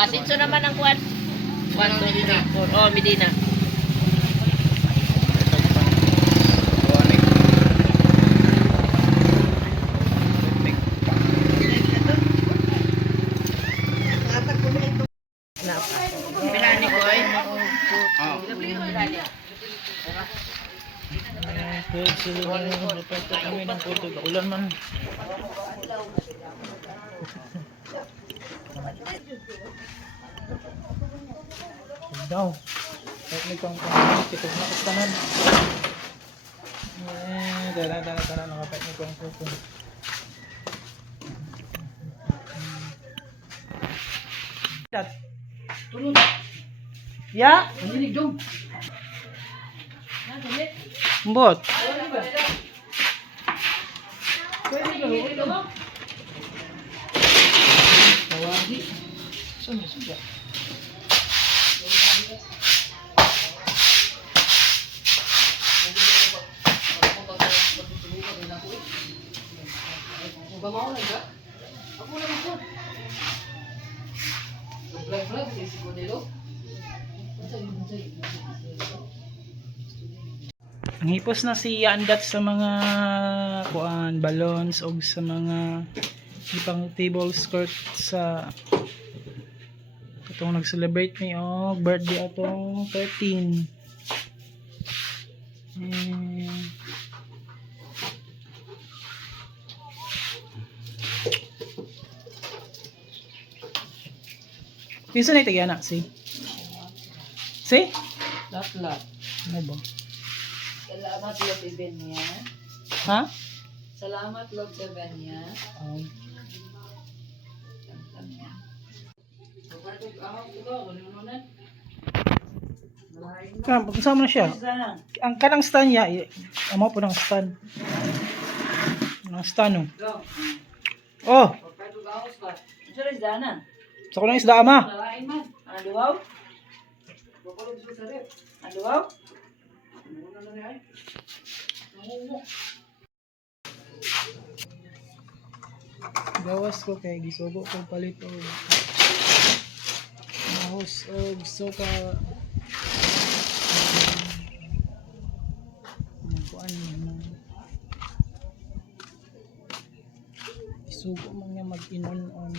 Asinso naman ang kuwan. 1, 2, 3, 4. Oh, Medina. Bilani ko ay. Kami ng puto. Ulan man. Daw. Kahit may kang kitog na kastanan. Tara. Nakapait mo kang puto. Ya? Mbot. Sudah. Ang hipos na si Andat sa mga kuan balloons o sa mga ipang table skirt sa itong nag-celebrate ni birthday atong 13. Pinsan na itagyan na si? Lat. Ano ba? Salamat Lord Evenia. Ha? Salamat Lord Evenia. Kasama na siya. Ang kanang stand niya, amo po ng stand. Ng stand oh. Sa ko lang isda ama. Gawas ko kay gisugo ko palit og mahos og suka. Kuan man. Gisugo man nga mag-inon-on.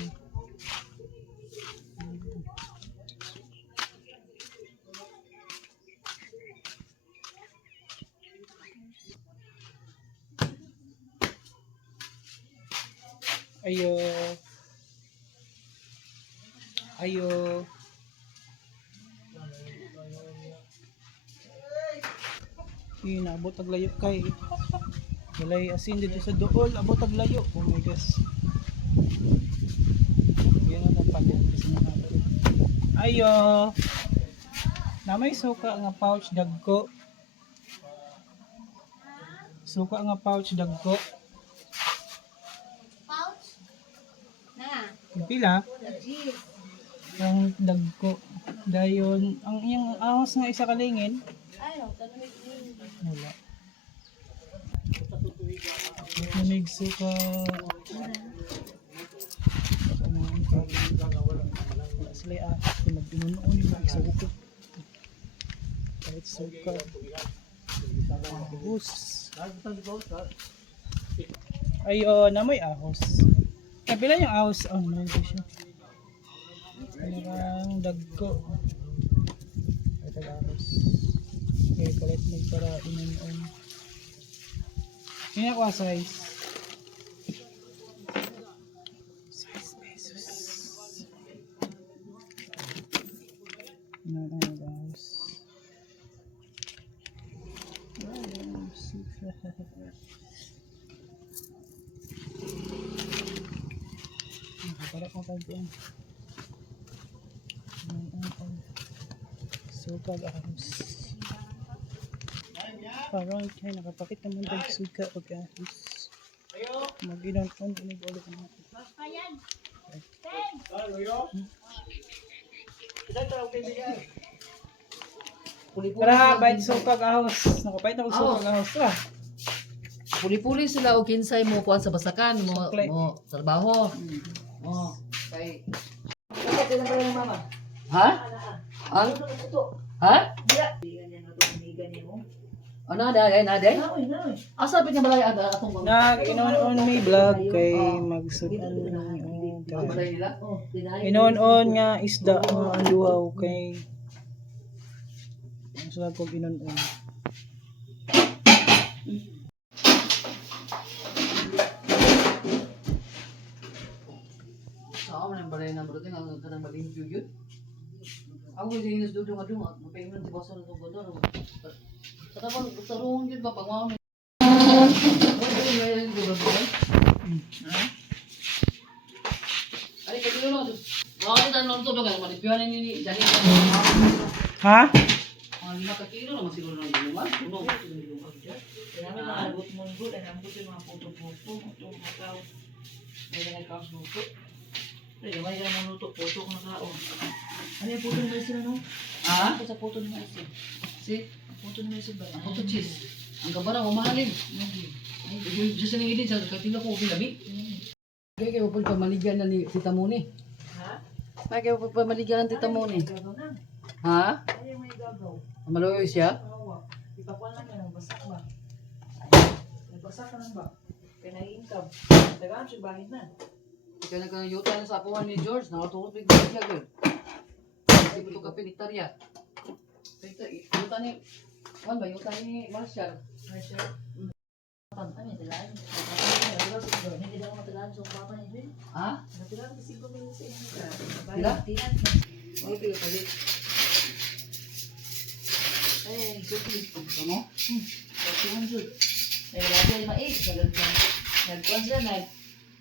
Ayo. Abot ag layo kay. Walay asin dito sa dool, abot ag layo. Oh my gosh. Yan ang palit sa mga. Ayo. Na may suka nga pouch dagko. Suka nga pouch dagko. Pila? Ang dagko. Dayon, ang iyang ahos nga isa kalingin. Wala. Namig suka. Sila magdinunoon yung magsuko. Kahit suka. Ahos. Ayo, namoy ahos. Kapila yung ahos. Naman ko siya. Parang dagko. Ito ahos. Okay, palit mo para inon-on. Yan ako size. 6 pesos. Yan ang ahos. Para kung kandiyan. Suka ahos. Parang kaya nakapakit naman ng suka o ahos. Mag-inon-on ulit natin. Tara, bait suka ahos. Nakapait ako suka ahos. Tara. puli-puli sila o kinsay mo kuan sa basakan mo Sukli. mo trabaho. Oh, kay Ha? Ang Ha? Ano na day? Asa pud nga balay ada atong mga Nag-inon-on may vlog kay magsudan ang balay nila? Inon-on nga isda ang luhaw kay ang sarap kog inon-on. Sa man ang balay na bro nga kanang maling yun. Ako din is dudong adung mapayman di basa ng godo. Sa tapos tarong yun ba pangwa mo. Ay kadto no. Ako din ang to dogan malipyan ni dali. Ha? Ang 5 kilo naman siguro ng luma. Tunog. Kailangan maabot mo ng good, ang mga puto-puto, makaw. May nagkaos luto. Ay, gamay ka naman luto, puto ko na kao. Ano yung puto ni Maricel, no? Ah? Ako sa puto ni Maricel. Si Puto ni Maricel ba? ang puto cheese. Ang kabara umahalin. Ay, just ning idin sa katino ko pinabi. Kaya kayo po pamaligyan na ni Tita Moni. Ha? Kaya kayo po pamaligyan ng Tita Moni. Gagaw na. Ha? Ay, may gagaw. Maloy siya? Awa. Ipakuan lang yan, basak ba? Nagbasak ka lang ba? Kaya nai-income. Tagaan siya bahid na. Kaya nagkayuta na sa apuan ni George. Nakatungkot may gawin siya, girl. Kasi po ito kapinitarya. Yuta ni... Juan ba? Yuta ni Marshall. Marshall. Ano yung tagaan? Hindi daw matagaan sa papa niya, Jun. Ha? Natilaan kasi ko nila sa inyo. Sila? Tinan. Okay, kayo palit. Ay, suki. Ano? Pagkiwan, Jun. Ay, lagi ay mais. Nagkuhan sila,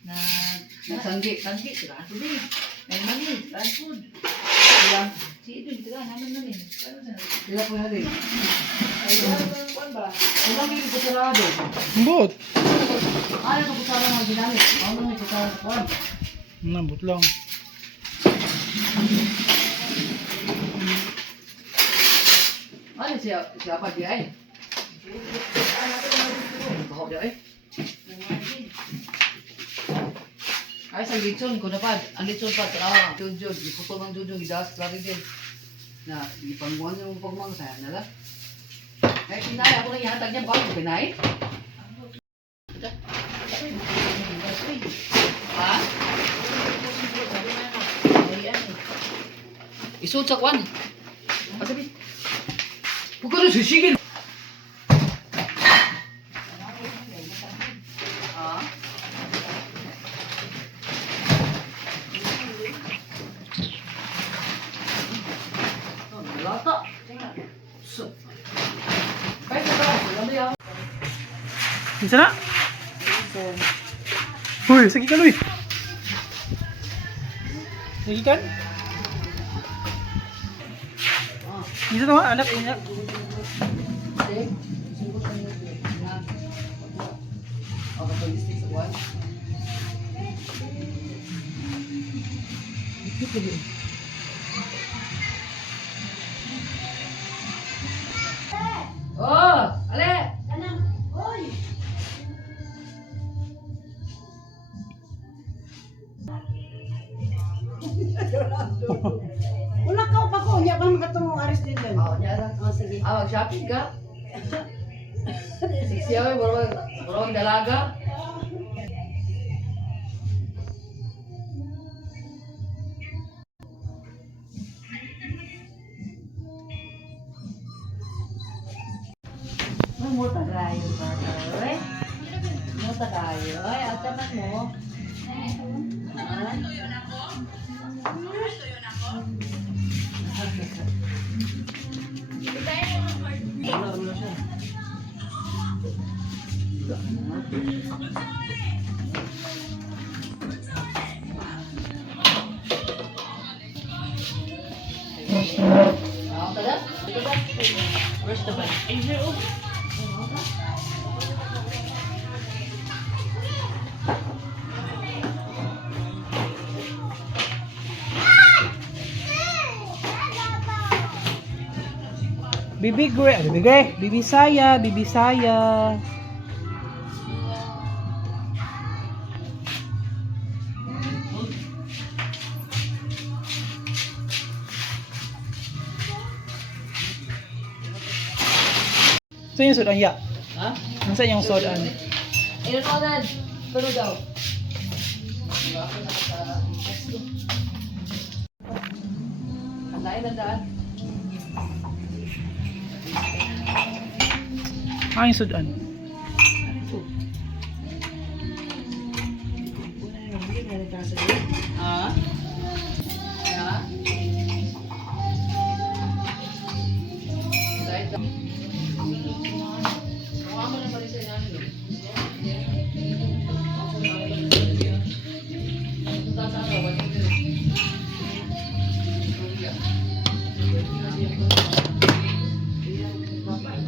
Nagsanggi. Tangki, sila ato din. May mani, food. Sila? Si Idun, tira, naman namin. Ano sa? Sila po halin. Ay, ano kuhan ba? Sila may kusarado. Ambot. Ano ito kusara mga ginamit? Ano may kusara sa kuhan? Nambot lang. Ano siya pa di ay? Bahaw di ay? Ay, sa litson ko na pa. Ang litson pa, jujud. Iputo ng jujud, idas, klari din. Na, ipanguhan niyo mo pagmang, sayang na lang. Kaya kinaya ako lang ihatag niya, bago pinay? Ha? Isuot sa kwan. Pasabi. Huwag ka na sisigil. Ha? Lata. So. Kahit na ba? Lamay ako. Isa na? Uy, sige ka, Luy. Sige ka? Isa to ha, anak, anak. Okay. Singkot sa inyo. Na. O, kapag stick sa kwan. Oh, ale. Wala ka pa ko, ya pa makatulong aris din din. Oh, nyara. Oh, sige. Ah, mag-shopping ka? Siya, burong dalaga. Mo tagayo ba? Oy. Mo tagayo. Ay, ataman mo. Wala, wala siya. Ako taga? Dito ba? Where's the bag? In here, oh. Bibi Gre, Bibi Gre, Bibi Saya, Bibi Saya. Ito yung sudan, ya. Ha? Nasa yung sudan. Ayun ako na. Pero daw. Tandaan. Ah, yung sudan. Hindi na nagkasa yun. Ha? Ha? Dahil ka. Mukha mo na pala sa inanin.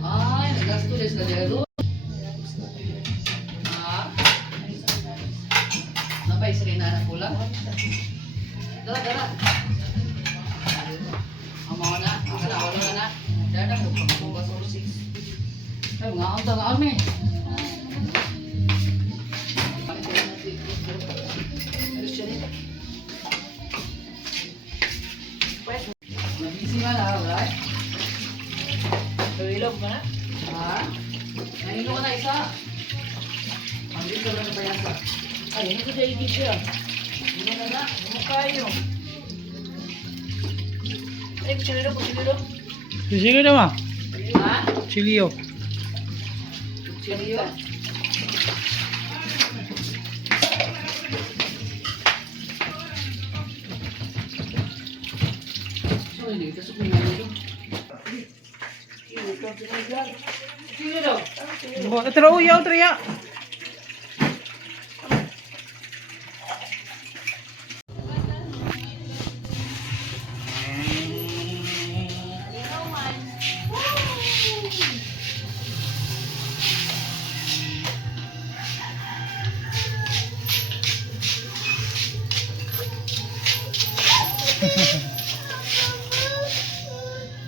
Ay, nagastulis ka dero. Ah. Napay sa kinana pula. Dara. Amo na, wala na. Dara, pagbukas or 6. Ay, mga unta nga ame. Mabisi man ha, right? Ilog ka na? Ha? Nahilo ka na isa. Ang dito na napayasa. Ay, ano ko sa ikip siya? Hindi na na. Ano kayo? Ay, kusiliro. Sige naman. Ha? Chilio. Seryo? So, hindi. Tasok mo yung nalito. Sino daw? Tara, uyaw, triya.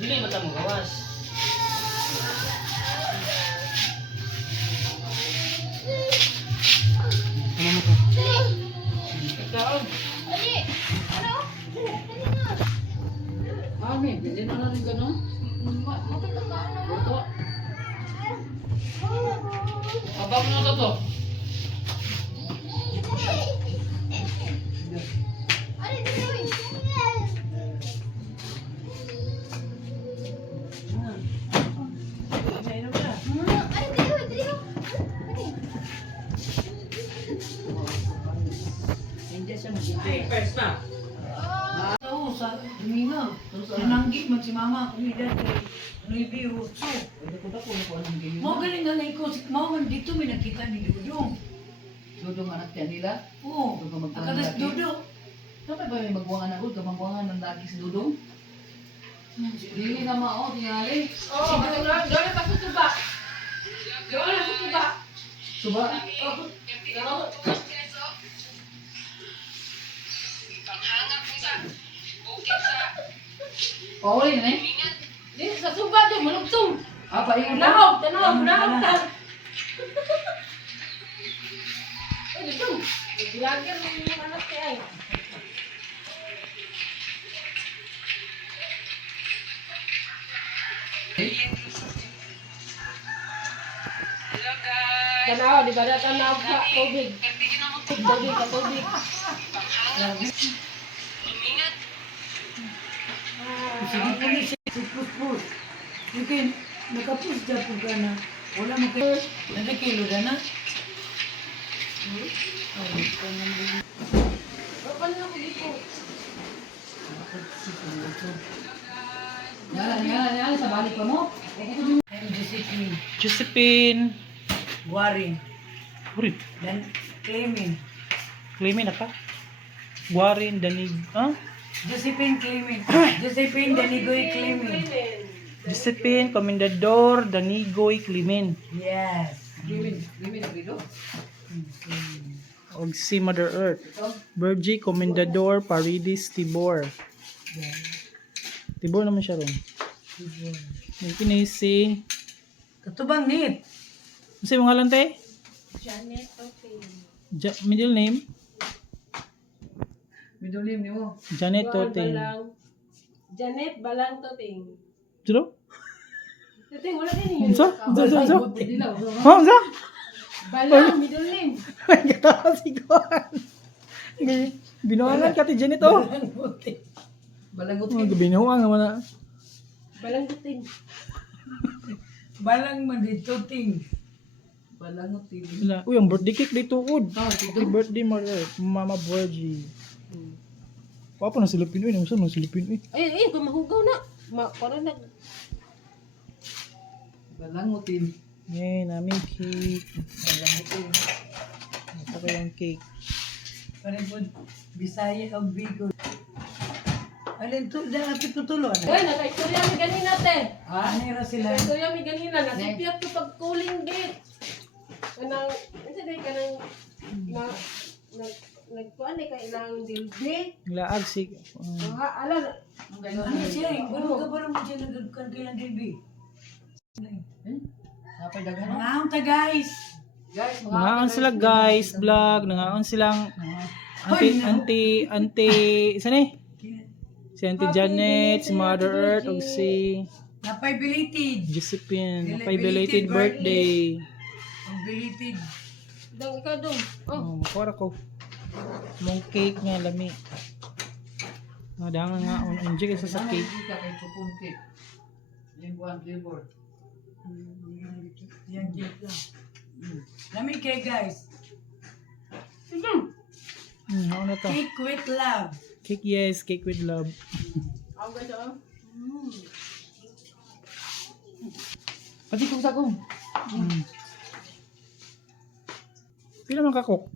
Dili mo mo gawas. Ikaw. Mami, hindi na na rin gano'n. Ito. Abang mo na to. Mainom na. Hindi siya mag-ibig. First na. Oo, sa Domingo. Nananggi man si mama kung ida kay Nuibi Russo. Mo galing na ko, mo man dito may nakita ni Dudong. Dudong anak yan nila. Oo, Dudong magbuwang akadas lagi. Dudong. Dapat ba may magbuwangan ako? Kamangbuwangan ng lagi si Dudong? Dili na mao, tingali. Oh, doon pa sa tuba. Doon sa tuba. Suba? Pauli na eh. Di sa tuba doon, malugtong. Apa yung Tanaw ta. Ay, dito. Bilagyan mo yung anak kaya. Tanaw, di ba na tanaw ka tubig? Tubig. Sige po ni si Puspus. You can nakapus dyan po ka na. Wala mo kayo. Nagkilo ka na. Yan, sa balik pa mo. And discipline. Josephine. Guarin. Uy, Dan Clemin. Clayman na ka? Guarin, Danig. Ah? Josephine Clemin. Josephine Danigoy Clemin. Josephine, Comendador, Danigoy, Climen. Yes. Limin na dito. Og si Mother Earth. Ito. Virgie, Comendador, Paredes, Tibor. Tibor naman siya ron. May kinisi. Katubang nit. Ano sa'yo mga lante? Janet, okay. Middle name? Midulim ni mo. Janet Toting. Janet Balang Toting. Dito? Ate, wala din yun. Unsa? Unsa? Dilaw. Oh, unsa? Bala, middle name. Katawa si Kuan. Binuangan ka ti Janet oh. Balangot Oh, binuang naman na. Balang gutin. Balang man dito, ting. Balangot TV. Wala. Uy, ang birthday cake dito ud. Oh, Happy birthday, Mama Virgie. Papa na silupin uy, namusta na silupin uy. Ay, kung mahugaw na. Parang nag... Balangot TV. Yay, namin cake. Ito ko yung cake. Panipod, Bisaya o Bicol. Alin to, dahil tutulo. Uy, naka-istorya mi ganina, te. Ano yung sila? Naka-istorya mi ganina. Nasipiyat ko pag cooling gate. Kanang, kasi day ka nang, nagkuhan ka ilang dildi. Laag si... Mga, ala, Ano siya eh? Ano ka parang mo siya nagagkan kay ng DB? Napay daghan. Ngaon ta guys! Guys, Nangaon sila guys, vlog. Nangaon silang... Auntie... Isa ni? Si Auntie Janet, si Mother Earth, o si Napay belated. Josephine. Napay belated birthday. Ang belated. dang ikaw dong. Oh, makuha ko. Mong cake nga, lami. Nadang nga, enjoy ka sa cake. Ka kay Chupon cake. Yung buwan flavor. Yan, cake lang. Lamig kay guys. Ano na to? Cake with love. Cake, yes. Cake with love. Ako guys, oh. Pati kung sa kong. Pila man kakok?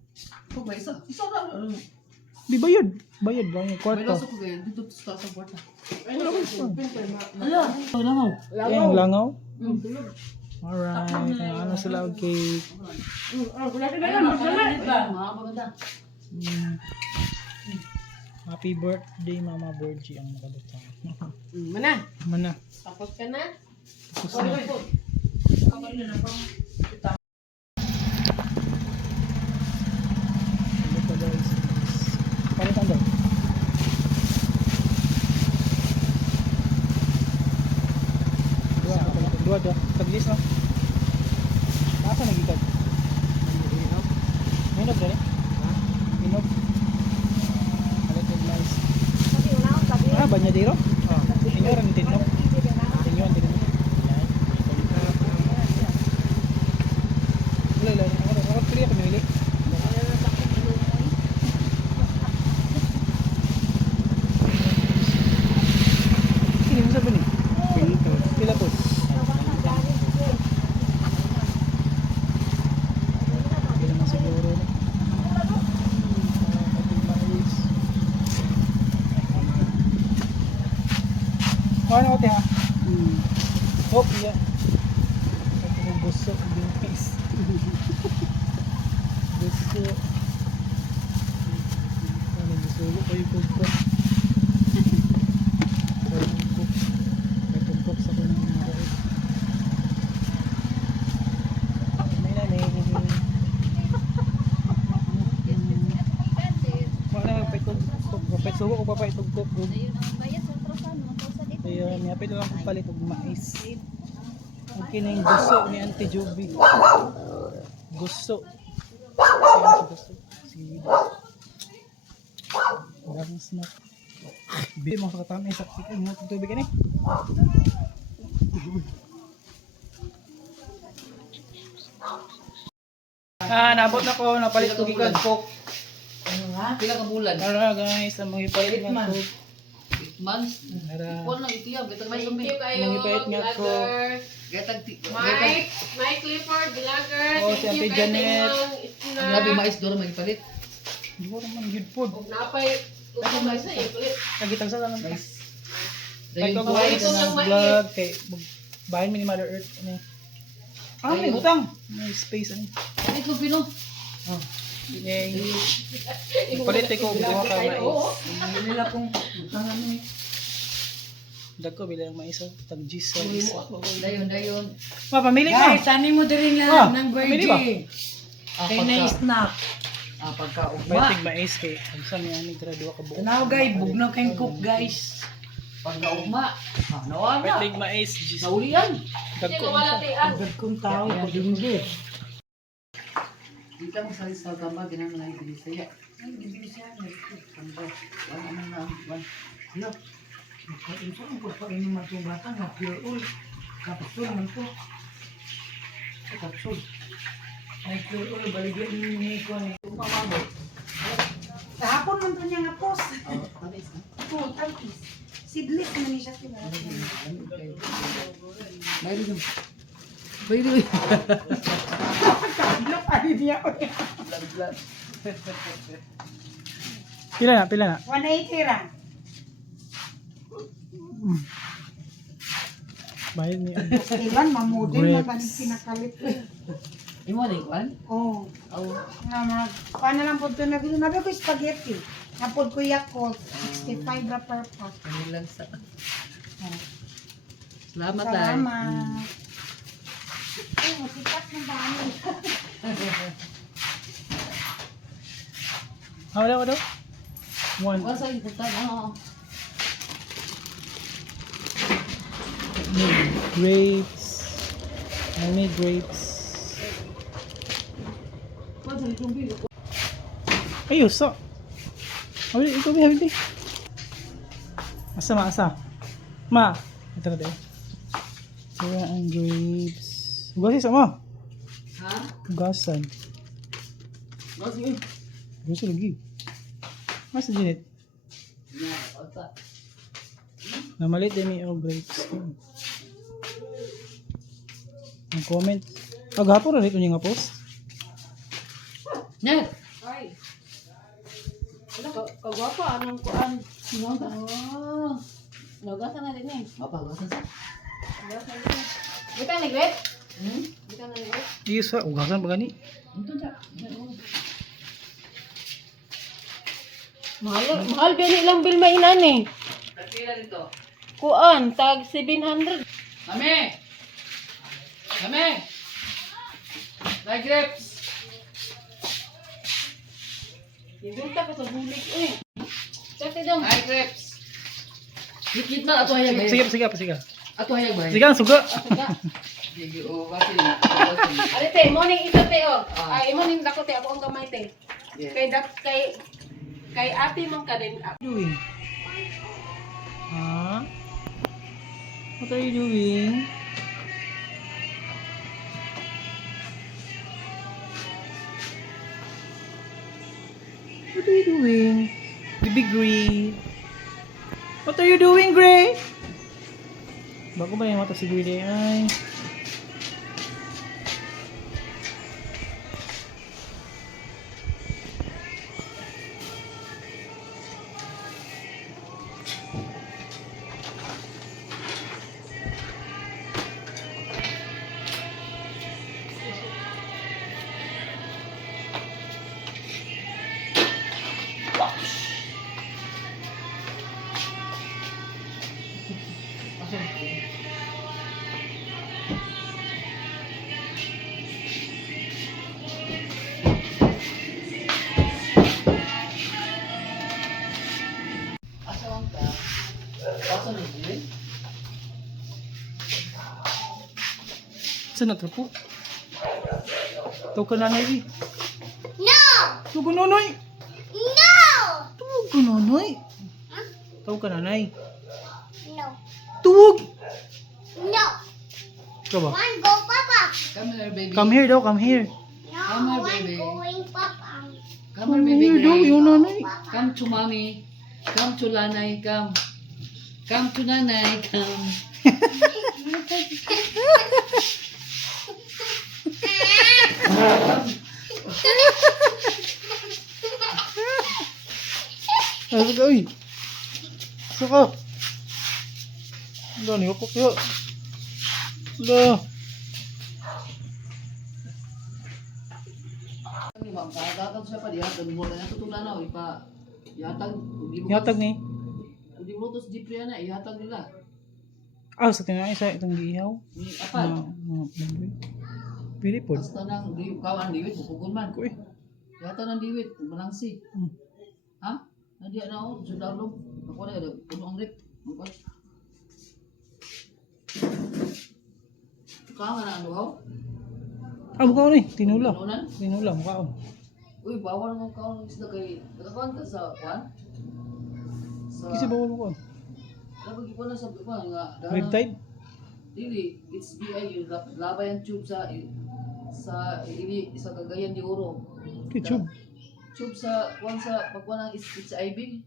Kung may isa. Isa na. Di bayad. Bayad ba yung May kwarto? laso ko ganyan. Dito sa kwarta. Ala, langaw. Yung langaw? Tulog. Alright. Ano sila og cake? Wala din ba yan? Magsalat. Mga maganda. Happy birthday, Mama Virgie ang nakalutang. Mana? Mana? Tapos ka na? Tapos na. Ano pa guys? Palitan daw. Dua. Taglis na. Nasa nagigad? Minog na rin? Minog. Palitan guys. Banyadero? Inyo rin tinok. Inyo ang tinok. Wala. Ako pili ako pinili. Ini mo sabi ni? Pila po? Pila na siguro. Ano ko tiya? Oh, iya. Ito yung buso, yung face. Buso. Ano, busulo ko yung kugkok. May kugkok sa kanyang mga rin. May na, may. Wala, may kugkok. Kapit subo ko pa pa itong kugkok. Ayun, yapit lang kong palit og mais. Okay na yung gusto ni Auntie Joby. Gusto. Ayan si gusto. Sige. Maraming snack. Bili mo sa katamay sa kikin mo. Tubig ka ni. Nabot na ko. Napalit ko gikan coke. Ano nga? Pila ka bulan? Tara guys, ang mga ipalit nga Eight coke. 8 months. Tara. Kuwan lang itiyab. Gatag may Thank sumi. you kayo, Mga ipait nga po. vlogger. Gatag Mike Clifford, vlogger. Oh, si Thank you Auntie kayo Janet. Ang grabe mais doon may palit. Hindi ko naman good food. Huwag napay. Huwag mais na yung kulit. Nagitang sa lang. Mais. Kay Dayon ko ko guys, ito lang ang mais. vlog kay bahay mi ni Mother Earth ano. May Ayun. butang. May space ano. Ito pino. Oh. Yay. Palit ko buha ka mais. Nila kung ano eh. Dagko bilang mais oh. Tag gis sa isa. Dayon. Ma pamili ka. Guys, tanin mo din Ah, lang ng pamili ba? birthday. Kay na-snack. Pagka ugma. Pating mais kay ang sa mi ani graduwa ka buo. Tanaw guys, bugnaw kayong cook guys. Pag naugma, nawala. Petlig mais. Naulian. Dagko. Dagkong tao, paglinggit. Di ka magsalis sa gamba, ginang na yung binisaya. Ay, gibilisan. Gamba, wala naman na. Ano? Kung saan ko pa inuman itong bata nga pure oil. Kapsul man ko. Kapsul. Ay pure oil, baligyan ni ko ni. Mamamo. Kahapon man to niya nga post. Tamis na. Oo, tapis. Seedless man ni siya sila. Mayroon yung. Mayroon yung. Look, ano niya. Blood. Pila na. 180 ra. Bayad ni Ilan, mamudin na Grapes. ba ni pinakalit. Imo na ikuan? Oo. Oh. Nga mga, paano lang po ito na bilo. Nabi ko spaghetti. Napod ko Yakult. 65 ra per pack. Ano lang sa. Oh. Salamat tayo. Salamat. Ay, masikat na dami. Wala. One. Wala sa iputan. Oo. Grapes. I made grapes. Wala sa itong bilo. Ayos, so. Habis, ikaw, Habis. Asa. Ma. Ito na tayo. Sira ang grapes. Hugasin sama. Ha? Hugasan. Wala sa iyo. Hugasan lagi. Masa Janet? Wala. Namalit din may grapes. Ang comment. Paghapon na rito niya nga post. Net. Ay. Kagwapa, anong kuan? Sino ka? Oh. Nagasan na din eh. Mapagasan sa. Di ka nag-wet? Hmm? Di ka nag-wet? Yes, hugasan pa gani. Ito siya. Mahal gani lang bil mainan eh. Pila dito. Kuan tag 700. Kami! Like grapes! Ibenta ko sa bulig eh. Saka dong. Like grapes! Hikit na ato hayag Sige. Ato hayag ba? Sige, suga. Sige, o kasi. Ari te, mo ning ito te oh. Ah. Ay mo ning dako te ako ang gamay te. Yeah. Kay ate man ka din. Doing? Huh? What are you doing? What are you doing? Baby Gray. What are you doing, Gray? Bago ba yung mata si Gray ay? Asawang ka. Asa na yun? Saan natrapo? Tawag ka nanay eh. No! Tawag ka nanay! No! Tawag ka nanay! Tawag ka nanay! No. Tawag! No. Ikaw ba? One go, Papa. Come here, baby. Come here daw, come here. No, Come here, baby. going, Papa. Come here, baby. Here daw, Gray. yung nanay. Come to mommy. Come to lanay. Come. Come to nanay. Come. Ano ka, uy? Saka. Ano, niyo po kaya? Ano? Ni ma'am, kaya siya pa diya. Mo na tutunan na ipa. Yatag. Yatag ni. Hindi mo to sa jeep na ihatag nila. Ah, sa tinay sa itong gihaw. Ni apal. Pili po. Basta nang di kawan diwit bukugon man. Uy. Yata nang diwit malangsi. Hmm. Ha? Nandiya na ako sa dalom. Ako na puno ang rip. Kama na ano, how? Mukha ni, tinulam. Tinulan? Tinulam, mukha. Uy, bawal mo kaon ng isda kay nakakuan ka sa kuan? Sa Kasi bawal mukha. Dapat ko na sa kuan nga Red Tide? Dili, it's BI yung labay ang tube sa ili sa Cagayan de Oro. Ketchup. Tube sa kuan sa pagkuan ng it's IB.